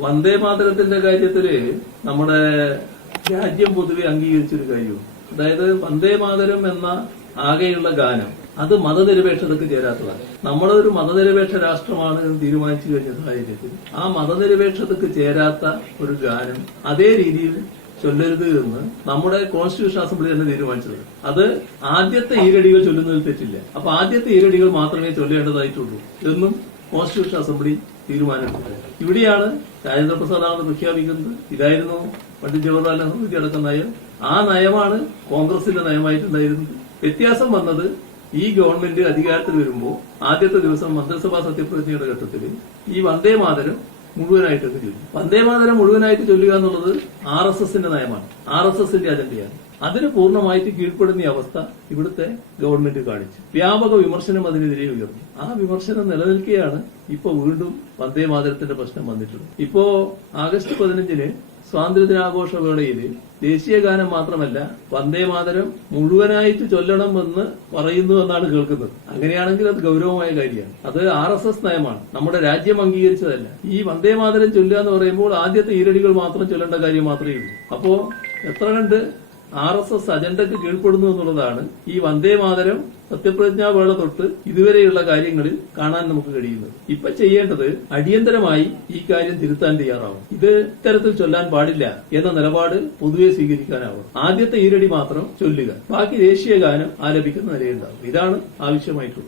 വന്ദേ മാതരത്തിന്റെ കാര്യത്തില് നമ്മുടെ രാജ്യം പൊതുവെ അംഗീകരിച്ചൊരു കാര്യവും, അതായത് വന്ദേ മാതരം എന്ന ആകെയുള്ള ഗാനം അത് മതനിരപേക്ഷതയ്ക്ക് ചേരാത്തതാണ്. നമ്മളൊരു മതനിരപേക്ഷ രാഷ്ട്രമാണ് എന്ന് തീരുമാനിച്ചു കഴിഞ്ഞ സാഹചര്യത്തിൽ ആ മതനിരപേക്ഷതയ്ക്ക് ചേരാത്ത ഒരു ഗാനം അതേ രീതിയിൽ ചൊല്ലരുത് എന്ന് നമ്മുടെ കോൺസ്റ്റിറ്റ്യൂഷൻ അസംബ്ലി തന്നെ തീരുമാനിച്ചത്. അത് ആദ്യത്തെ ഈരടികൾ ചൊല്ലുന്നതിൽ തെറ്റില്ല. അപ്പൊ ആദ്യത്തെ ഈരടികൾ മാത്രമേ ചൊല്ലേണ്ടതായിട്ടുള്ളൂ എന്നും കോൺസ്റ്റിറ്റ്യൂഷൻ അസംബ്ലി തീരുമാനമെടുത്തത്. ഇവിടെയാണ് രാജേന്ദ്ര പ്രസാദാണെന്ന് പ്രഖ്യാപിക്കുന്നത്. ഇതായിരുന്നു പണ്ഡിറ്റ് ജവഹർലാൽ നെഹ്റുജി അടക്കം നയം. ആ നയമാണ് കോൺഗ്രസിന്റെ നയമായിട്ടുണ്ടായിരുന്നത്. വ്യത്യാസം വന്നത് ഈ ഗവൺമെന്റ് അധികാരത്തിൽ വരുമ്പോൾ ആദ്യത്തെ ദിവസം മന്ത്രിസഭാ സത്യപ്രതിജ്ഞയുടെ ഘട്ടത്തിൽ ഈ വന്ദേ മാതരം മുഴുവനായിട്ടൊക്കെ ചൊല്ലി. വന്ദേ മാതരം മുഴുവനായിട്ട് ചൊല്ലുക എന്നുള്ളത് RSSന്റെ നയമാണ്, RSSന്റെ അജണ്ടയാണ്. അതിന് പൂർണ്ണമായിട്ട് കീഴ്പ്പെടുന്ന അവസ്ഥ ഇവിടുത്തെ ഗവൺമെന്റ് കാണിച്ചു. വ്യാപക വിമർശനം അതിനെതിരെ ഉയർന്നു. ആ വിമർശനം നിലനിൽക്കുകയാണ് ഇപ്പൊ വീണ്ടും വന്ദേ മാതരത്തിന്റെ പ്രശ്നം വന്നിട്ടുള്ളത്. ഇപ്പോ ആഗസ്റ്റ് 15 സ്വാതന്ത്ര്യദിനാഘോഷ വേളയിൽ ദേശീയ ഗാനം മാത്രമല്ല വന്ദേ മാതരം മുഴുവനായിട്ട് ചൊല്ലണമെന്ന് പറയുന്നു എന്നാണ് കേൾക്കുന്നത്. അങ്ങനെയാണെങ്കിൽ അത് ഗൌരവമായ കാര്യമാണ്. അത് RSS നയമാണ്, നമ്മുടെ രാജ്യം അംഗീകരിച്ചതല്ല. ഈ വന്ദേ മാതരം ചൊല്ലുക എന്ന് പറയുമ്പോൾ ആദ്യത്തെ ഈരടികൾ മാത്രം ചൊല്ലേണ്ട കാര്യം മാത്രമേ ഉള്ളൂ. അപ്പോ എത്ര കണ്ട് RSS അജണ്ടയ്ക്ക് കീഴ്പ്പെടുന്നു എന്നുള്ളതാണ് ഈ വന്ദേ മാതരം സത്യപ്രതിജ്ഞാ വേള തൊട്ട് ഇതുവരെയുള്ള കാര്യങ്ങളിൽ കാണാൻ നമുക്ക് കഴിയുന്നത്. ഇപ്പൊ ചെയ്യേണ്ടത് അടിയന്തരമായി ഈ കാര്യം തിരുത്താൻ തയ്യാറാവും. ഇത് ഇത്തരത്തിൽ ചൊല്ലാൻ പാടില്ല എന്ന നിലപാട് പൊതുവെ സ്വീകരിക്കാനാവും. ആദ്യത്തെ ഈരടി മാത്രം ചൊല്ലുക, ബാക്കി ദേശീയ ഗാനം ആലപിക്കുന്ന നിലയുണ്ടാവും. ഇതാണ് ആവശ്യമായിട്ടുള്ളത്.